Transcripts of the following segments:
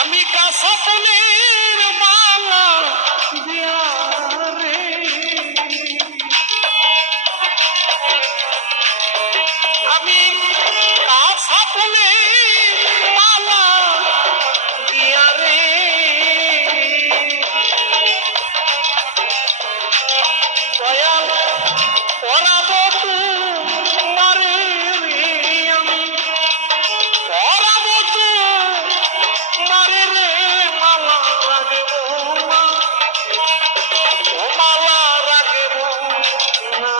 আমি কাঁচা ফুলের মালা দিয়া রে, আমি কাঁচা ফুলের মালা দিয়া রে, দয়াল পরাবো তোমারে রে, আমি পরাবো তোমারে রে, মালা রাখবো না, ও মালা রাখবো না,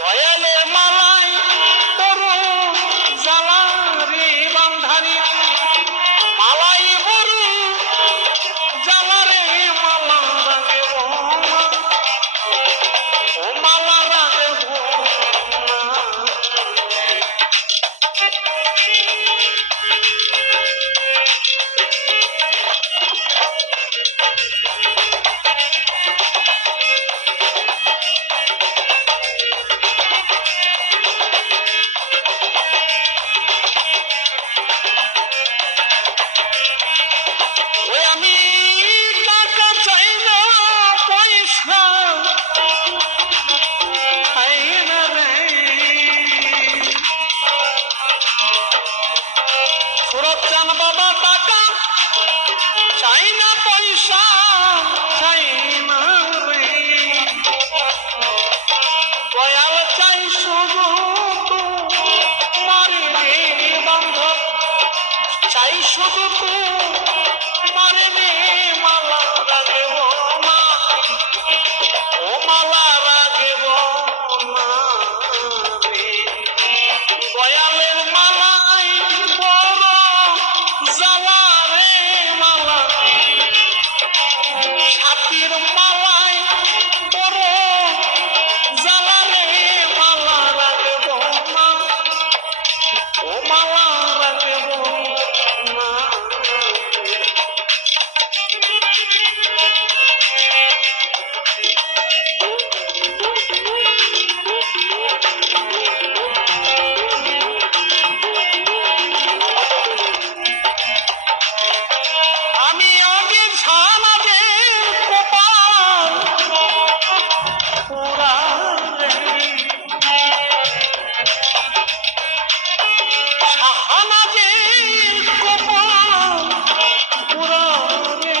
দয়ালের মালাই বড় জ্বালা রে বান্ধারি, মালাই বড় জ্বালা রে, মালা রাখবো না, ও মালা রাখবো না। ওই আমি টাকা চাই না, পয়সা চাই না রে, সুরতচান বাবা টাকা চাই না, পয়সা চাই না রে, দয়াল চাই শুধু তোমার রে বান্ধব, চাই শুধু তোমার রে, মালা রাখবো না, ও মালা রাখবো না রে, দয়ালের মালাই বড় জ্বালা রে, মালা সাথীর মালাই বড় জ্বালা রে, মালা রাখবো না, ও মালা রাখবো না। আমি আগে ছানা যে কপাল পোড়া রে, সাহানা যে কপাল পোড়া রে,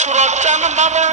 সুরতচান বাবা